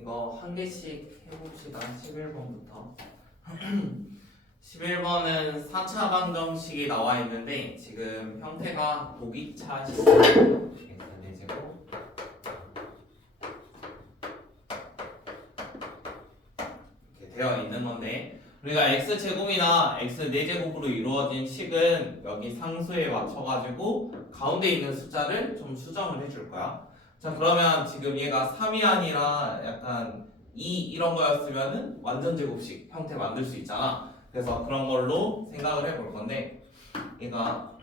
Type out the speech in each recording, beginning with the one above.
이거 한 개씩 해봅시다. 11번부터. 11번은 4차 방정식이 나와 있는데 지금 형태가 보기차 시스템 x제곱 이렇게 되어 있는 건데 우리가 x제곱이나 x4제곱으로 이루어진 식은 여기 상수에 맞춰가지고 가운데 있는 숫자를 좀 수정을 해줄 거야. 자, 그러면 지금 얘가 3이 아니라 약간 2 이런 거였으면은 완전 제곱식 형태 만들 수 있잖아. 그래서 그런 걸로 생각을 해볼 건데 얘가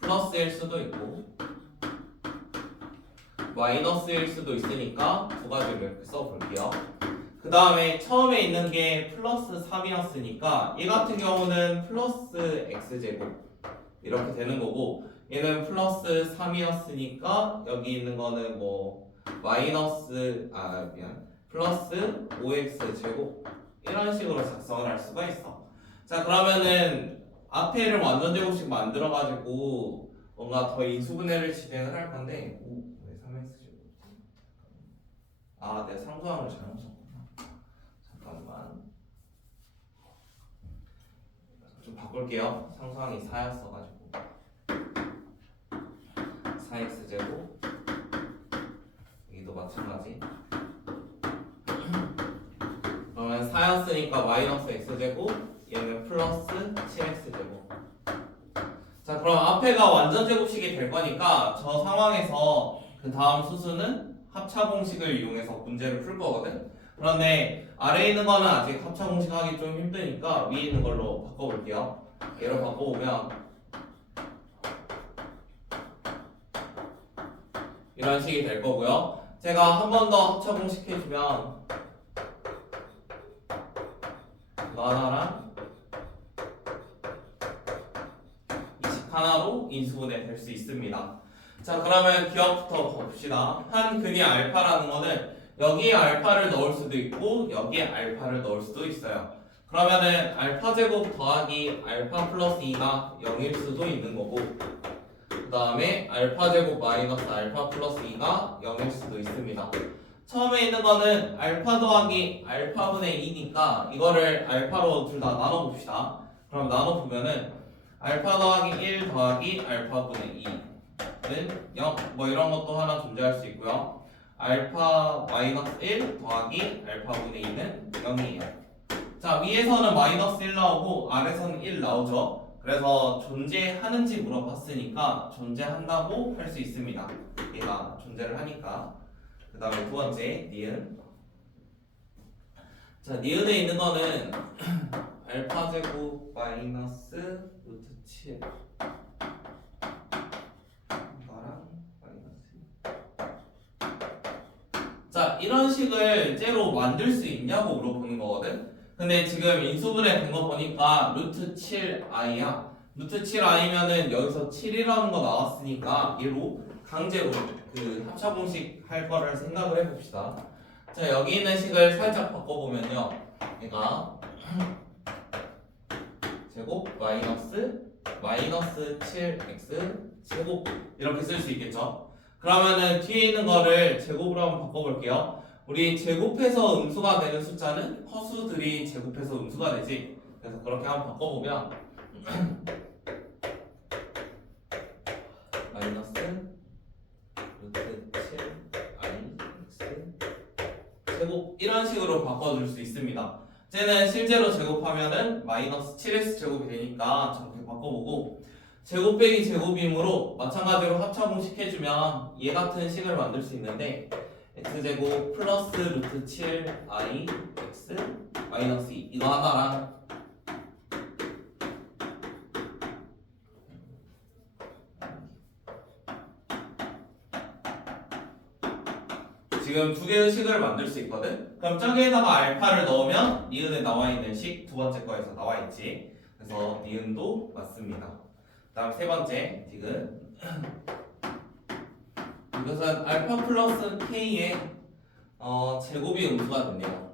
플러스일 수도 있고 마이너스일 수도 있으니까 두 가지를 이렇게 써볼게요. 그 다음에 처음에 있는 게 플러스 3이었으니까 얘 같은 경우는 플러스 x제곱 이렇게 되는 거고 얘는 플러스 3이었으니까 여기 있는 거는 뭐 마이너스 플러스 5x 제곱 이런 식으로 작성을 할 수가 있어. 자, 그러면은 앞에를 완전 제곱식 만들어 가지고 뭔가 더 인수분해를 진행을 할 건데 왜 3x 제곱? 내가 상수함을 잘못 썼구나. 잠깐만 좀 바꿀게요. 상수항이 4였어가지고 4x제곱 여기도 마찬가지. 그러면 4였으니까 마이너스 x제곱 얘는 플러스 7x제곱. 자, 그럼 앞에가 완전 제곱식이 될 거니까 저 상황에서 그 다음 수수는 합차 공식을 이용해서 문제를 풀 거거든. 그런데 아래에 있는 거는 아직 합차 공식 하기 좀 힘드니까 위에 있는 걸로 바꿔볼게요. 얘를 바꿔보면 이런 식이 될 거고요. 제가 한 번 더 합차 공식 해주면 이거 하나랑 20 하나로 인수분해 될 수 있습니다. 자, 그러면 기억부터 봅시다. 한 근이 알파라는 거는 여기에 알파를 넣을 수도 있고 여기에 알파를 넣을 수도 있어요. 그러면은 알파 제곱 더하기 알파 플러스 2가 0일 수도 있는 거고 그 다음에 알파 제곱 마이너스 알파 플러스 2가 0일 수도 있습니다. 처음에 있는 거는 알파 더하기 알파분의 2니까 이거를 알파로 둘 다 나눠봅시다. 그럼 나눠보면은 알파 더하기 1 더하기 알파분의 2는 0 뭐 이런 것도 하나 존재할 수 있고요. 알파 마이너스 1 더하기 알파분의 2는 0이에요. 자, 위에서는 마이너스 1 나오고 아래서는 1 나오죠. 그래서 존재하는지 물어봤으니까 존재한다고 할 수 있습니다. 얘가 존재를 하니까. 그 다음에 두 번째 니은. 자, 니은에 있는 거는 알파 제곱 마이너스 루트 7 이거랑 마이너스. 자, 이런 식을 째로 만들 수 있냐고 물어보는 거거든. 근데 지금 인수분해 된 거 보니까 루트 7i야. 루트 7i면은 여기서 7이라는 거 나왔으니까 얘로 강제로 그 합차 공식 할 거를 생각을 해봅시다. 자, 여기 있는 식을 살짝 바꿔보면요. 얘가 제곱 마이너스 7x 제곱 이렇게 쓸 수 있겠죠. 그러면은 뒤에 있는 거를 제곱으로 한번 바꿔볼게요. 우리 제곱해서 음수가 되는 숫자는 허수들이 제곱해서 음수가 되지. 그래서 그렇게 한번 바꿔보면 마이너스 루트 7i x 제곱 이런 식으로 바꿔줄 수 있습니다. 쟤는 실제로 제곱하면은 마이너스 7x 제곱이 되니까 저렇게 바꿔보고 제곱 빼기 제곱이므로 마찬가지로 합차 공식 해주면 얘 같은 식을 만들 수 있는데 x제곱 플러스 루트 7i x 마이너스 2 이거 하나랑 지금 두 개의 식을 만들 수 있거든. 그럼 저기에다가 알파를 넣으면 니은에 나와 있는 식 두 번째 거에서 나와 있지. 그래서 니은도 맞습니다. 다음 세 번째 디귿. 이것은 알파 플러스 k의 제곱이 음수가 된대요.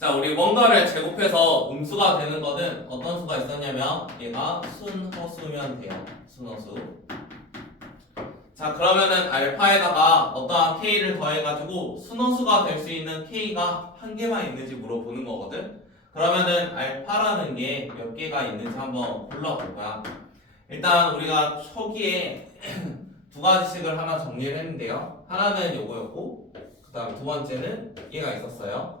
자, 우리 뭔가를 제곱해서 음수가 되는 거는 어떤 수가 있었냐면 얘가 순허수면 돼요. 순허수. 자, 그러면은 알파에다가 어떠한 k를 더해가지고 순허수가 될 수 있는 k가 한 개만 있는지 물어보는 거거든. 그러면은 알파라는 게 몇 개가 있는지 한번 골라볼 거야. 일단 우리가 초기에 두 가지씩을 하나 정리를 했는데요. 하나는 요거였고, 그 다음 두 번째는 얘가 있었어요.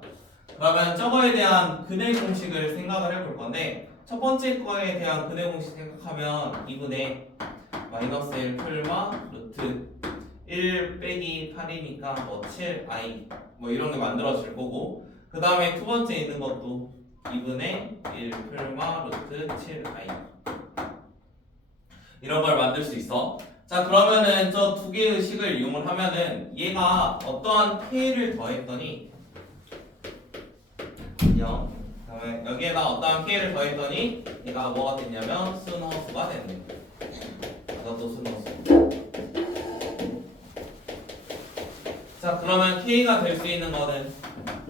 그러면 저거에 대한 근해 공식을 생각을 해볼 건데, 첫 번째 거에 대한 근해 공식 생각하면 2분의 마이너스 1 풀마 루트 1 빼기 8이니까 뭐 7i 뭐 이런 게 만들어질 거고, 그 다음에 두 번째 있는 것도 2분의 1 풀마 루트 7i 이런 걸 만들 수 있어. 자, 그러면은 저 두 개의 식을 이용을 하면은 얘가 어떠한 k를 더했더니 0, 그다음에 여기에다 어떠한 k를 더했더니 얘가 뭐가 됐냐면 순허수가 됐네. 이것도 순허수. 자, 그러면 k가 될 수 있는 거는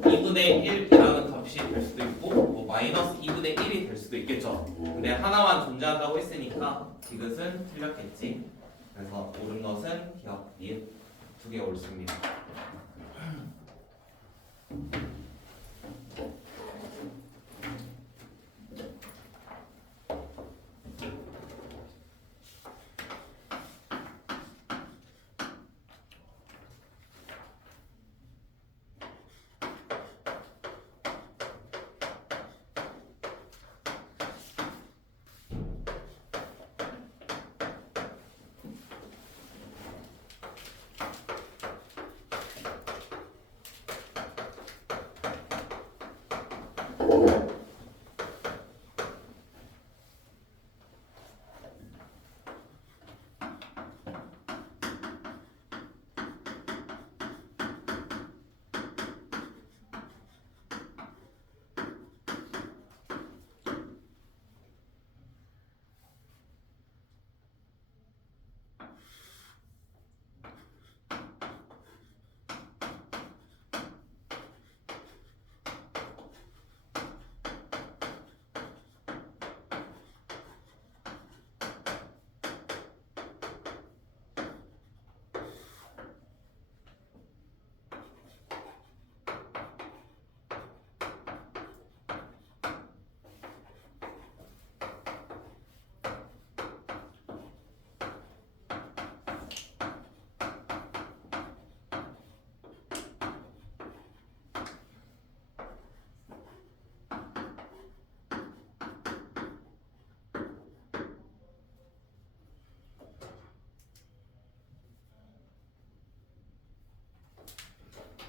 2분의 1이라는 값이 될 수도 있고 뭐 마이너스 2분의 1이 될 수도 있겠죠. 근데 하나만 존재한다고 했으니까 이것은 틀렸겠지. 그래서 옳은 것은 기억, 니은 두 개 옳습니다.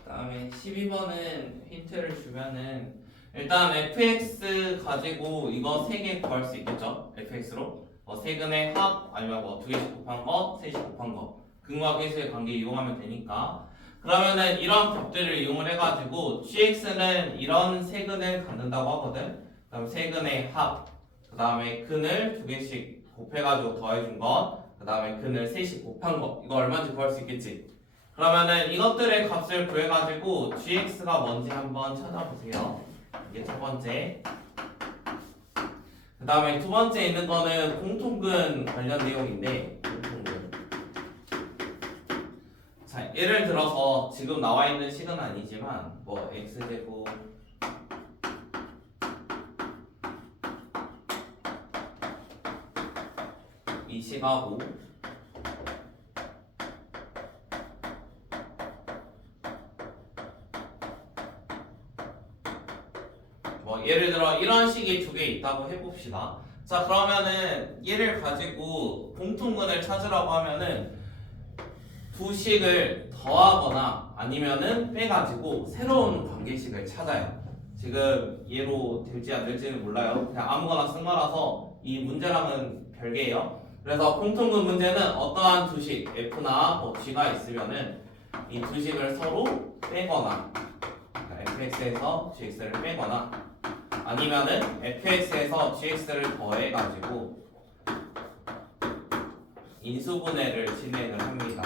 다음에 12번은 힌트를 주면은 일단 fx 가지고 이거 3개 구할 수 있겠죠? fx로 뭐 세근의 합 아니면 뭐 2개씩 곱한 거, 3씩 곱한 거 근과 계수의 관계 이용하면 되니까 그러면은 이런 값들을 이용을 해가지고 gx는 이런 세근을 갖는다고 하거든. 그다음 세근의 합, 그 다음에 근을 2개씩 곱해가지고 더해준 것, 그 다음에 근을 3씩 곱한 거 이거 얼마인지 구할 수 있겠지? 그러면은 이것들의 값을 구해가지고 gx가 뭔지 한번 찾아보세요. 이게 첫 번째. 그 다음에 두 번째 있는 거는 공통근 관련 내용인데 공통근. 자, 예를 들어서 지금 나와 있는 식은 아니지만 뭐 x제곱 이 식하고 뭐 예를 들어 이런 식이 두 개 있다고 해봅시다. 자, 그러면은 얘를 가지고 공통근을 찾으라고 하면은 두 식을 더하거나 아니면은 빼가지고 새로운 관계식을 찾아요. 지금 얘로 될지 안 될지는 몰라요. 그냥 아무거나 쓴 거라서 이 문제랑은 별개예요. 그래서 공통근 문제는 어떠한 두 식 f나 뭐 g가 있으면은 이 두 식을 서로 빼거나 fx에서 gx를 빼거나 아니면은 fx에서 gx를 더해가지고 인수분해를 진행을 합니다.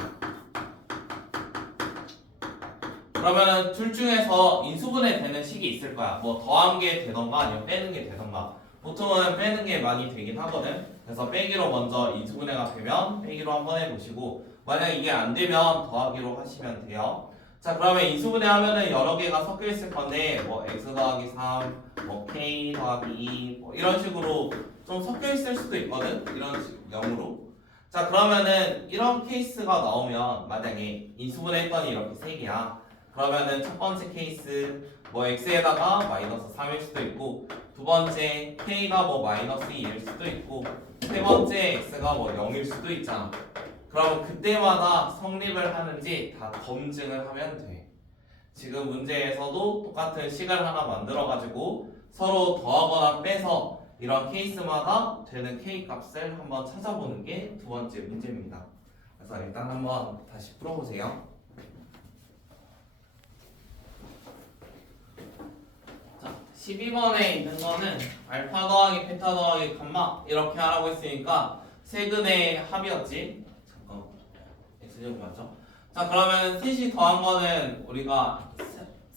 그러면은 둘 중에서 인수분해 되는 식이 있을 거야. 뭐 더한 게 되던가 아니면 빼는 게 되던가. 보통은 빼는 게 많이 되긴 하거든. 그래서 빼기로 먼저 인수분해가 되면 빼기로 한번 해보시고, 만약 이게 안 되면 더하기로 하시면 돼요. 자, 그러면 인수분해 하면은 여러 개가 섞여 있을 건데, 뭐 x 더하기 3, 뭐 k 더하기 2, 뭐 이런 식으로 좀 섞여 있을 수도 있거든. 이런 식 0으로. 자, 그러면은 이런 케이스가 나오면 만약에 인수분해 했더니 이렇게 3개야. 그러면은 첫 번째 케이스 뭐 x에다가 마이너스 3일 수도 있고, 두 번째 k가 뭐 마이너스 2일 수도 있고, 세 번째 x가 뭐 0일 수도 있잖아. 그러면 그때마다 성립을 하는지 다 검증을 하면 돼. 지금 문제에서도 똑같은 식을 하나 만들어 가지고 서로 더하거나 빼서 이런 케이스마다 되는 k 값을 한번 찾아보는 게 두 번째 문제입니다. 그래서 일단 한번 다시 풀어보세요. 자, 12번에 있는 거는 알파 더하기 베타 더하기 감마 이렇게 하라고 했으니까 세근의 합이었지. 잠깐, x제곱 맞죠? 자, 그러면 셋이 더한 거는 우리가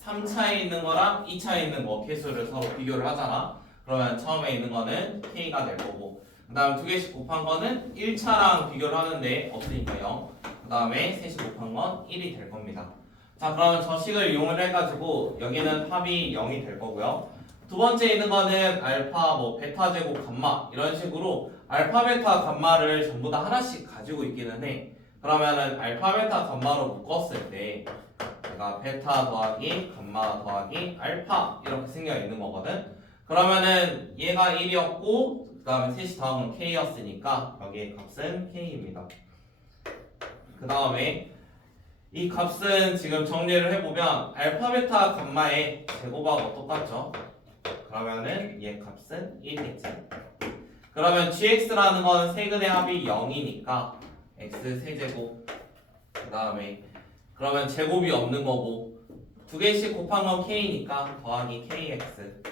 3차에 있는 거랑 2차에 있는 거 개수를 서로 비교를 하잖아. 그러면 처음에 있는 거는 k가 될 거고, 그 다음 두 개씩 곱한 거는 1차랑 비교를 하는데 없으니까 0, 그 다음에 셋이 곱한 건 1이 될 겁니다. 자, 그러면 저 식을 이용을 해가지고 여기는 합이 0이 될 거고요. 두 번째 있는 거는 알파, 뭐 베타 제곱 감마 이런 식으로 알파 베타 감마를 전부 다 하나씩 가지고 있기는 해. 그러면은 알파 베타 감마로 묶었을 때 내가 베타 더하기 감마 더하기 알파 이렇게 생겨 있는 거거든. 그러면은 얘가 1이었고 그 다음에 셋이 더한 건 k였으니까 여기의 값은 k입니다. 그 다음에 이 값은 지금 정리를 해보면 알파 베타 감마의 제곱하고 똑같죠. 그러면은 얘 값은 1이겠지. 그러면 gx라는 건 세근의 합이 0이니까 x 세제곱, 그 다음에 그러면 제곱이 없는 거고 두 개씩 곱한 건 k니까 더하기 kx,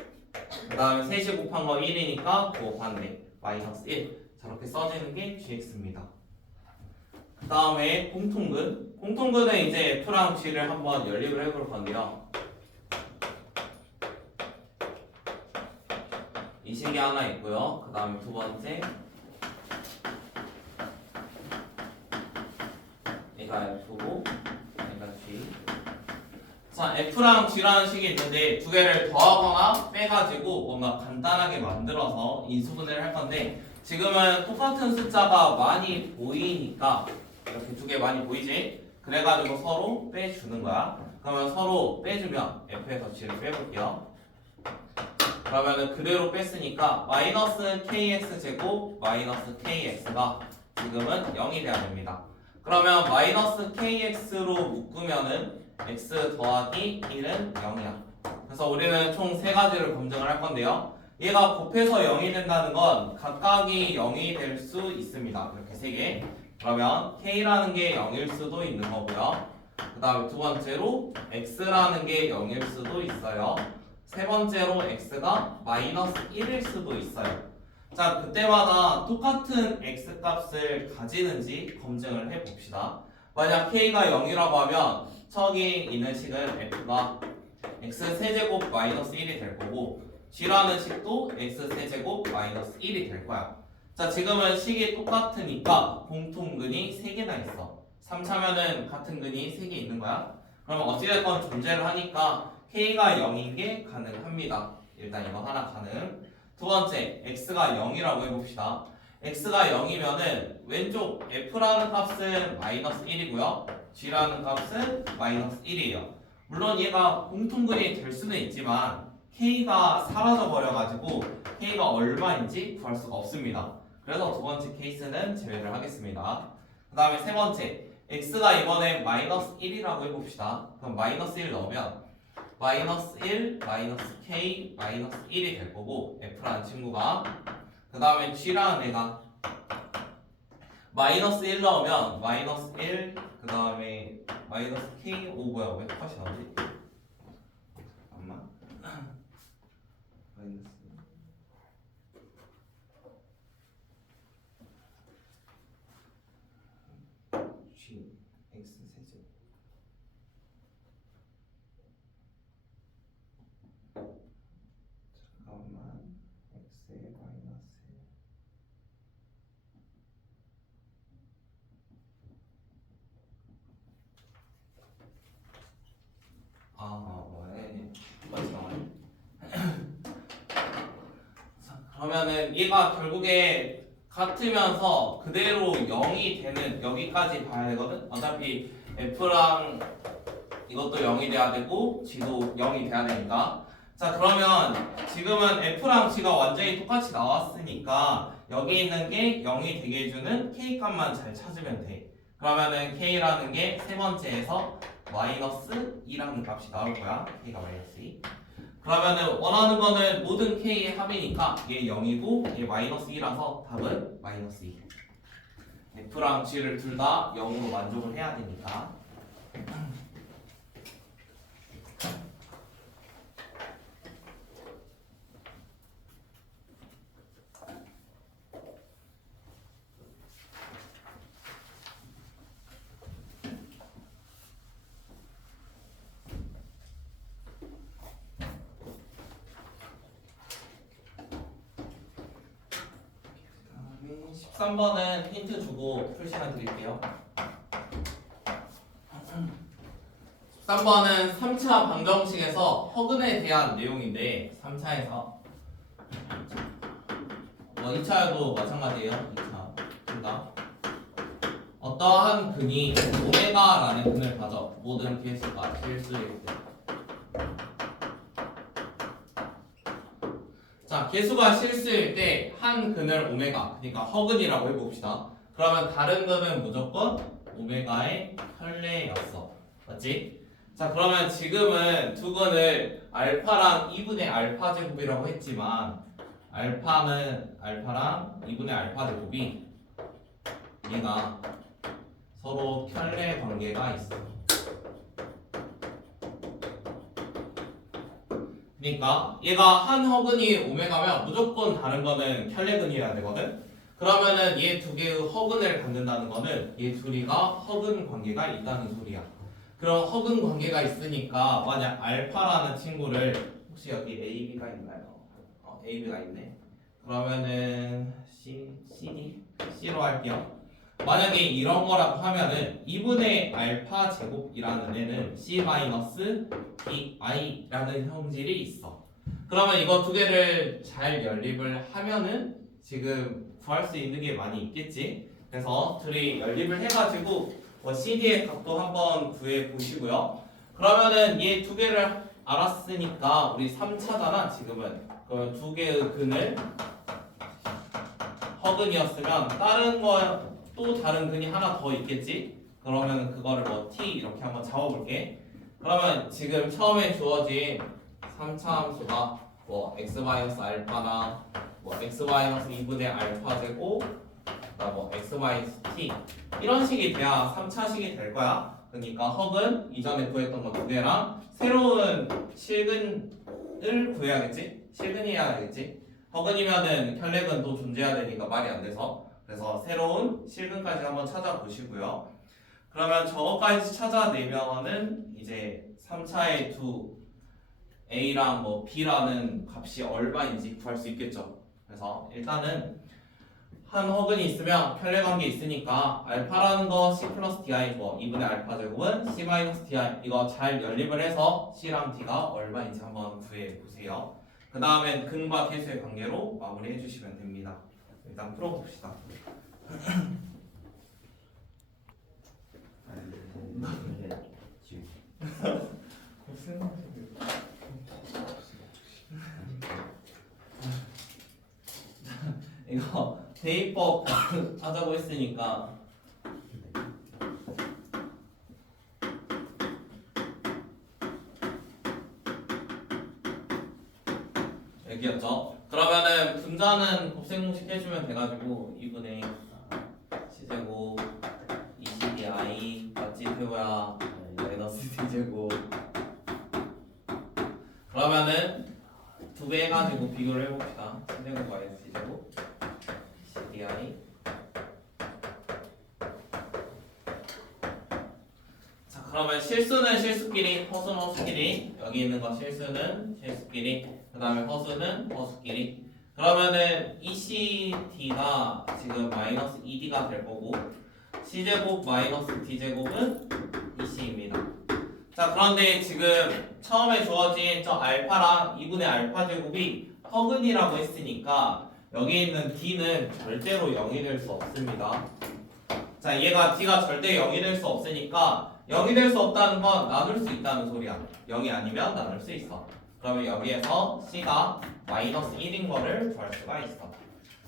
그 다음에 셋이 곱한 건 1이니까 곱한데 마이너스 1, 저렇게 써지는 게 gx입니다. 그 다음에 공통근은 이제 f랑 g를 한번 연립을 해볼 건데요. 이 식이 하나 있고요. 그 다음에 두 번째 얘가 f고 얘가 g. 자, f랑 g라는 식이 있는데 두 개를 더하거나 빼가지고 뭔가 간단하게 만들어서 인수분해를 할 건데, 지금은 똑같은 숫자가 많이 보이니까 이렇게 두 개 많이 보이지? 그래가지고 서로 빼주는 거야. 그러면 서로 빼주면 f에서 g를 빼볼게요. 그러면은 그대로 뺐으니까 마이너스 kx 제곱 마이너스 kx가 지금은 0이 돼야 됩니다. 그러면 마이너스 kx로 묶으면은 x 더하기 1은 0이야. 그래서 우리는 총 세 가지를 검증을 할 건데요. 얘가 곱해서 0이 된다는 건 각각이 0이 될 수 있습니다. 이렇게 세 개. 그러면 k라는 게 0일 수도 있는 거고요. 그 다음에 두 번째로 x라는 게 0일 수도 있어요. 세 번째로 x가 마이너스 1일 수도 있어요. 자, 그때마다 똑같은 x 값을 가지는지 검증을 해봅시다. 만약 k가 0이라고 하면 저기 있는 식은 f가 x 세제곱 마이너스 1이 될 거고, g라는 식도 x 세제곱 마이너스 1이 될 거야. 자, 지금은 식이 똑같으니까 공통근이 3개나 있어. 3차면은 같은 근이 3개 있는 거야. 그러면 어찌됐건 존재를 하니까 k가 0인 게 가능합니다. 일단 이거 하나 가능. 두 번째, x가 0이라고 해봅시다. x가 0이면은 왼쪽 f라는 값은 마이너스 1이고요. g라는 값은 마이너스 1이에요. 물론 얘가 공통근이 될 수는 있지만 k가 사라져 버려가지고 k가 얼마인지 구할 수가 없습니다. 그래서 두 번째 케이스는 제외를 하겠습니다. 그 다음에 세 번째, x가 이번에 마이너스 1이라고 해봅시다. 그럼 마이너스 1 넣으면 마이너스 1, 마이너스 k, 마이너스 1이 될 거고, f라는 친구가. 그 다음에 g라는 애가 마이너스 1 넣으면 마이너스 1, 그 다음에 마이너스 k, 오 뭐야 왜 똑같이 나오지? 잠깐만. 마이너스 g x 세제곱. 그러면은 얘가 결국에 같으면서 그대로 0이 되는 여기까지 봐야 되거든. 어차피 F랑 이것도 0이 돼야 되고 G도 0이 돼야 되니까. 자 그러면 지금은 F랑 G가 완전히 똑같이 나왔으니까 여기 있는 게 0이 되게 해주는 K 값만 잘 찾으면 돼. 그러면은 K라는 게 세 번째에서 마이너스 2라는 값이 나올 거야. K가 마이너스 2. 그러면은 원하는 거는 모든 K의 합이니까 얘 0이고 얘 마이너스 2라서 답은 마이너스 2. F랑 G를 둘 다 0으로 만족을 해야 되니까. 그다음에 13번은 힌트 주고 풀 시간 드릴게요. 13번은 3차 방정식에서 허근에 대한 내용인데 3차에서 2차에도 마찬가지예요. 2차 둘 다 어떠한 근이 오메가라는 근을 가져 모든 개수가 실수일 때. 자, 개수가 실수일 때 한 근을 오메가, 그러니까 허근이라고 해봅시다. 그러면 다른 근은 무조건 오메가의 혈례였어. 맞지? 자, 그러면 지금은 두 근을 알파랑 2분의 알파 제곱이라고 했지만 알파는 알파랑 2분의 알파 제곱이 얘가 서로 혈례 관계가 있어. 그러니까 얘가 한 허근이 오메가면 무조건 다른 거는 혈례근이어야 되거든. 그러면은 얘 두 개의 허근을 갖는다는 거는 얘 둘이가 허근 관계가 있다는 소리야. 그럼 허근 관계가 있으니까 만약 알파라는 친구를 혹시 여기 AB가 있나요? AB가 있네. 그러면은 C로 할게요. 만약에 이런 거라고 하면은 2분의 알파 제곱이라는 애는 C-BI라는 형질이 있어. 그러면 이거 두 개를 잘 연립을 하면은 지금 구할 수 있는 게 많이 있겠지. 그래서 둘이 연립을 해가지고 CD의 값도 한번 구해 보시고요. 그러면은 얘 두 개를 알았으니까 우리 3차잖아 지금은. 그러면 두 개의 근을 허근이었으면 다른 거 또 다른 근이 하나 더 있겠지? 그러면 그거를 뭐 t 이렇게 한번 잡아볼게. 그러면 지금 처음에 주어진 3차 함수가 뭐 x-알파나 뭐 x-2분의 알파 제곱 뭐 x-t 이런 식이 돼야 3차식이 될 거야. 그러니까 허근 이전에 구했던 거 두 개랑 새로운 실근을 구해야겠지? 실근이어야겠지? 허근이면은 혈례근도 존재해야 되니까 말이 안 돼서. 그래서 새로운 실근까지 한번 찾아보시고요. 그러면 저거까지 찾아내면은 이제 3차의 두 A랑 뭐 B라는 값이 얼마인지 구할 수 있겠죠. 그래서 일단은 한 허근이 있으면 혈례관계 있으니까 알파라는 거 C 플러스 DI 뭐 2분의 알파 제곱은 C 마이너스 DI 이거 잘 연립을 해서 C랑 D가 얼마인지 한번 구해보세요. 그 다음엔 근과 개수의 관계로 마무리해 주시면 됩니다. 일단 풀어봅시다. 이거 대입법 하자고 했으니까 여기였죠. 그러면은 분자는 곱셈 공식 해주면 돼가지고 2분의 C제곱 20i 맞지 태우야 마이너스 D제곱. 그러면은 두 배 해가지고 비교를 해봅시다. C제곱 마이너스 D제곱 CDI. 자 그러면 실수는 실수끼리, 허수는 허수끼리. 여기 있는 거 실수는 실수끼리, 그 다음에 허수는 허수끼리. 그러면은 ECD가 지금 마이너스 ED가 될 거고 C제곱 마이너스 D제곱은 EC입니다. 자 그런데 지금 처음에 주어진 저 알파랑 2분의 알파 제곱이 허근이라고 했으니까 여기 있는 D는 절대로 0이 될 수 없습니다. 자, 얘가 D가 절대 0이 될 수 없으니까 0이 될 수 없다는 건 나눌 수 있다는 소리야. 0이 아니면 나눌 수 있어. 그러면 여기에서 C가 마이너스 1인 거를 구할 수가 있어.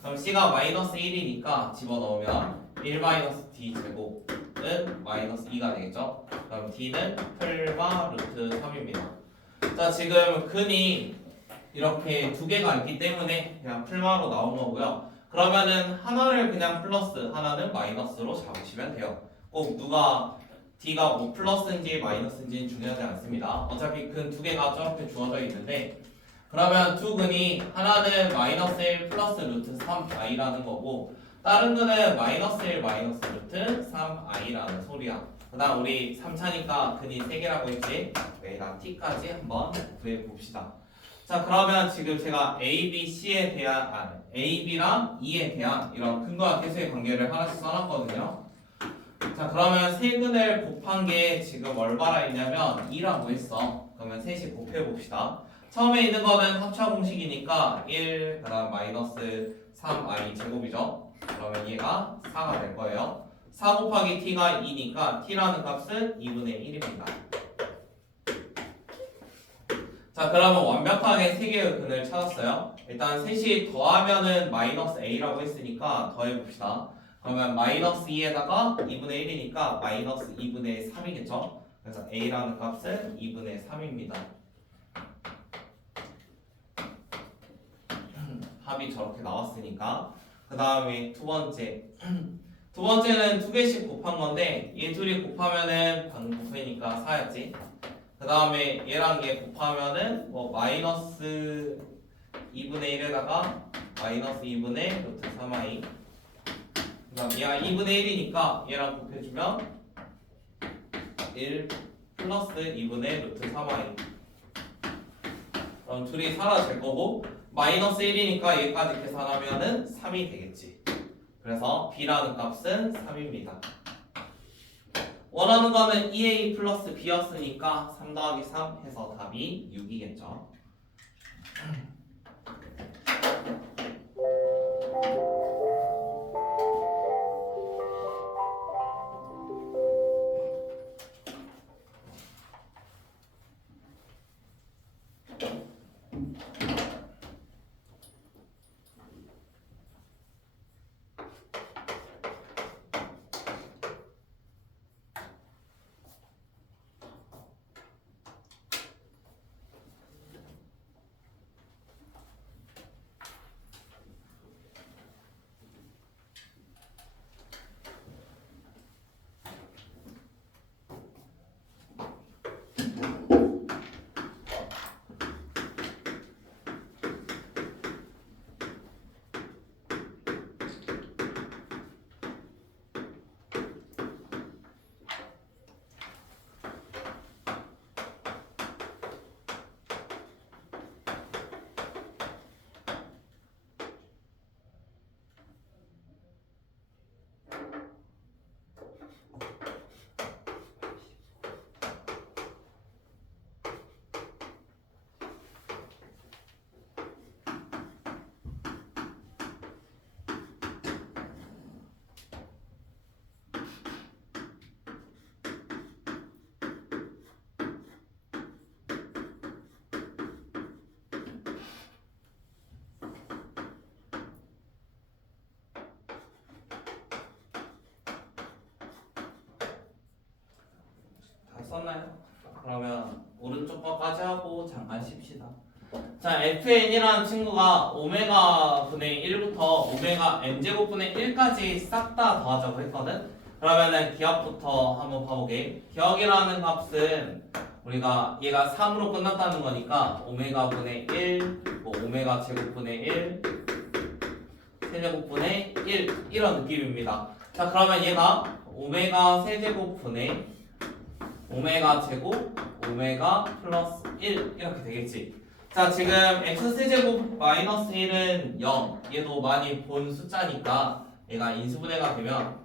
그럼 C가 마이너스 1이니까 집어넣으면 1 마이너스 D 제곱은 마이너스 2가 되겠죠. 그럼 D는 풀마 루트 3입니다. 자, 지금 근이 이렇게 두 개가 있기 때문에 그냥 풀마로 나온 거고요. 그러면은 하나를 그냥 플러스, 하나는 마이너스로 잡으시면 돼요. 꼭 누가 D가 뭐 플러스인지 마이너스인지는 중요하지 않습니다. 어차피 근 두 개가 저렇게 주어져 있는데, 그러면 두 근이 하나는 마이너스 1 플러스 루트 3i라는 거고, 다른 근은 마이너스 1 마이너스 루트 3i라는 소리야. 그 다음 우리 3차니까 근이 3개라고 했지? 여기다 t까지 한번 구해봅시다. 자, 그러면 지금 제가 A, B, C에 대한 A, B랑 E에 대한 이런 근거와 계수의 관계를 하나씩 써놨거든요. 자, 그러면 세 근을 곱한 게 지금 얼마나 있냐면 2라고 했어. 그러면 셋이 곱해봅시다. 처음에 있는 거는 합차 공식이니까 1, 그 다음 마이너스 3i 제곱이죠. 그러면 얘가 4가 될 거예요. 4 곱하기 t가 2니까 t라는 값은 2분의 1입니다. 자, 그러면 완벽하게 세 개의 근을 찾았어요. 일단 셋이 더하면은 마이너스 a라고 했으니까 더해봅시다. 그러면 마이너스 2에다가 2분의 1이니까 마이너스 2분의 3이겠죠. 그래서 a라는 값은 2분의 3입니다. 합이 저렇게 나왔으니까. 그 다음에 두 번째. 두 번째는 두 개씩 곱한 건데 얘 둘이 곱하면은 방금 곱하니까 4였지. 그 다음에 얘랑 얘 곱하면은 뭐 마이너스 2분의 1에다가 마이너스 2분의 루트 3i. 그 다음 얘가 2분의 1이니까 얘랑 곱해주면 1 플러스 2분의 루트 3i. 그럼 둘이 사라질 거고, 마이너스 1이니까 얘까지 계산하면은 3이 되겠지. 그래서 b라는 값은 3입니다. 원하는 거는 2a 플러스 b였으니까 3 더하기 3 해서 답이 6이겠죠. 썼나요? 그러면 오른쪽 거까지 하고 잠깐 쉽시다. 자, fn이라는 친구가 오메가 분의 1부터 오메가 n제곱분의 1까지 싹 다 더하자고 했거든? 그러면은 기억부터 한번 봐보게. 기억이라는 값은 우리가 얘가 3으로 끝났다는 거니까 오메가 분의 1, 뭐 오메가 제곱분의 1, 세제곱분의 1 이런 느낌입니다. 자, 그러면 얘가 오메가 세제곱분의 오메가 제곱, 오메가 플러스 1 이렇게 되겠지. 자, 지금 x세제곱 마이너스 1은 0. 얘도 많이 본 숫자니까 얘가 인수분해가 되면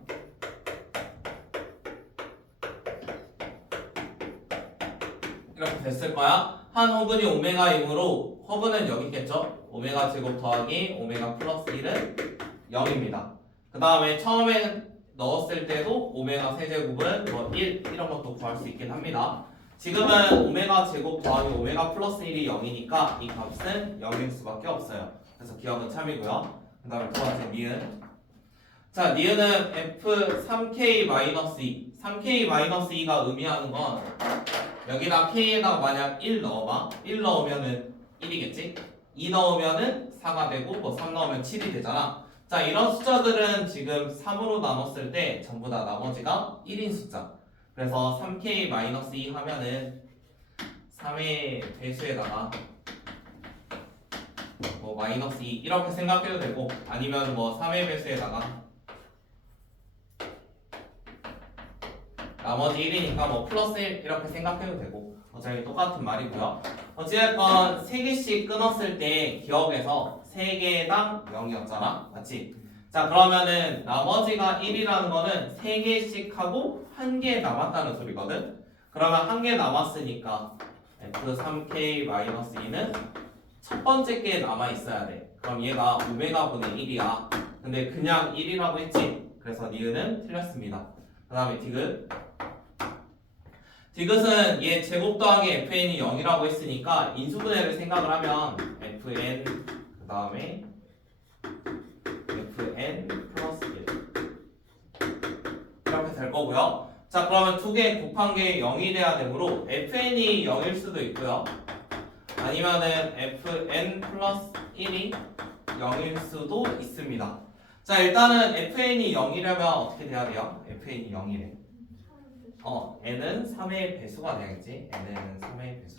이렇게 됐을 거야. 한 허근이 오메가 0으로 허근은 여기 있겠죠? 오메가 제곱 더하기 오메가 플러스 1은 0입니다. 그 다음에 처음에 넣었을 때도 오메가 세제곱은 뭐 1 이런 것도 구할 수 있긴 합니다. 지금은 오메가 제곱 더하기 오메가 플러스 1이 0이니까 이 값은 0일 수밖에 없어요. 그래서 기억은 참이고요. 그 다음에 두 번째 니은. 자, 니은은 F3K-2 3K-2가 의미하는 건 여기다 K에다가 만약 1 넣어봐. 1 넣으면은 1이겠지? 2 넣으면은 4가 되고 뭐 3 넣으면 7이 되잖아. 자, 이런 숫자들은 지금 3으로 나눴을 때 전부 다 나머지가 1인 숫자. 그래서 3K-2 하면은 3의 배수에다가 뭐 마이너스 2 이렇게 생각해도 되고, 아니면 뭐 3의 배수에다가 나머지 1이니까 뭐 플러스 1 이렇게 생각해도 되고, 어차피 똑같은 말이고요. 어찌됐건 3개씩 끊었을 때 기억에서 3개당 0이었잖아, 맞지? 자, 그러면은 나머지가 1이라는 거는 3개씩 하고 1개 남았다는 소리거든. 그러면 1개 남았으니까 F3K-2는 첫 번째 게 남아 있어야 돼. 그럼 얘가 오메가 분의 1이야. 근데 그냥 1이라고 했지. 그래서 니은은 틀렸습니다. 그 다음에 디귿. 디귿은 얘 제곱 더하기 fn이 0이라고 했으니까 인수분해를 생각을 하면 fn 그 다음에 fn 플러스 1 이렇게 될 거고요. 자, 그러면 두 개 곱한 게 0이 돼야 되므로 fn이 0일 수도 있고요. 아니면은 fn 플러스 1이 0일 수도 있습니다. 자, 일단은 fn이 0이려면 어떻게 돼야 돼요? fn이 0이래. n은 3의 배수가 돼야겠지? n은 3의 배수.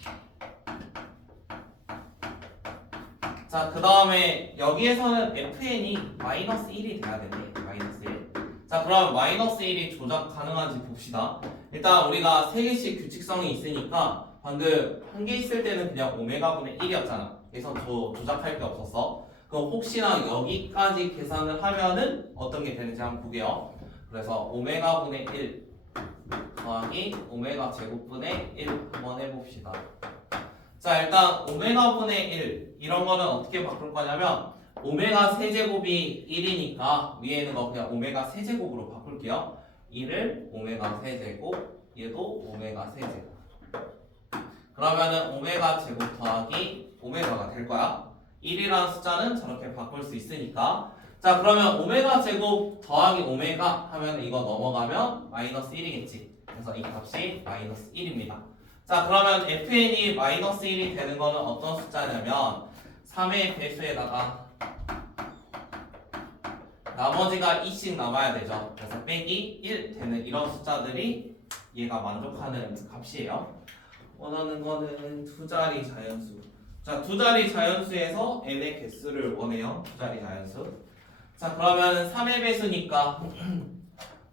자, 그 다음에 여기에서는 fn이 마이너스 1이 돼야 되네. 마이너스 1. 자, 그럼 마이너스 1이 조작 가능한지 봅시다. 일단 우리가 3개씩 규칙성이 있으니까 방금 한 개 있을 때는 그냥 오메가 분의 1이었잖아. 그래서 조작할 게 없었어. 그럼 혹시나 여기까지 계산을 하면은 어떤 게 되는지 한번 볼게요. 그래서 오메가 분의 1 더하기 오메가 제곱분의 1 한번 해봅시다. 자, 일단 오메가 분의 1 이런 거는 어떻게 바꿀 거냐면 오메가 세제곱이 1이니까 위에 있는 거 그냥 오메가 세제곱으로 바꿀게요. 1을 오메가 세제곱, 얘도 오메가 세제곱. 그러면은 오메가 제곱 더하기 오메가가 될 거야. 1이라는 숫자는 저렇게 바꿀 수 있으니까. 자, 그러면 오메가 제곱 더하기 오메가 하면 이거 넘어가면 마이너스 1이겠지. 그래서 이 값이 마이너스 1입니다. 자, 그러면 fn이 마이너스 1이 되는 거는 어떤 숫자냐면 3의 배수에다가 나머지가 2씩 남아야 되죠. 그래서 빼기 1 되는 이런 숫자들이 얘가 만족하는 값이에요. 원하는 거는 두 자리 자연수. 자, 두 자리 자연수에서 n의 개수를 원해요. 두 자리 자연수. 자, 그러면 3의 배수니까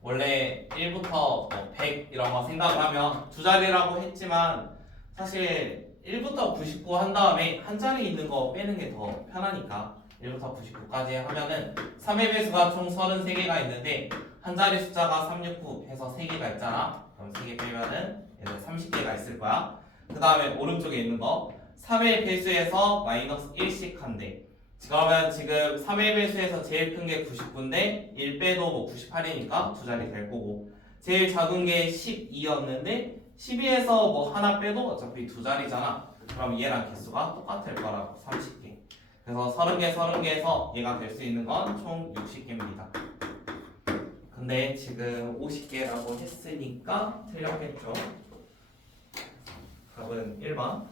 원래 1부터 100 이런 거 생각을 하면 두 자리라고 했지만 사실 1부터 99 한 다음에 한 자리 있는 거 빼는 게 더 편하니까 1부터 99까지 하면은 3의 배수가 총 33개가 있는데 한 자리 숫자가 369 해서 3개가 있잖아. 그럼 3개 빼면은 얘는 30개가 있을 거야. 그 다음에 오른쪽에 있는 거 3의 배수에서 마이너스 1씩 한대. 그러면 지금 3의 배수에서 제일 큰 게 99인데 1 빼도 뭐 98이니까 두 자리 될 거고, 제일 작은 게 12였는데 12에서 뭐 하나 빼도 어차피 두 자리잖아. 그럼 얘랑 개수가 똑같을 거라고. 30개. 그래서 30개 30개에서 얘가 될 수 있는 건 총 60개입니다. 근데 지금 50개라고 했으니까 틀렸겠죠. 답은 1번.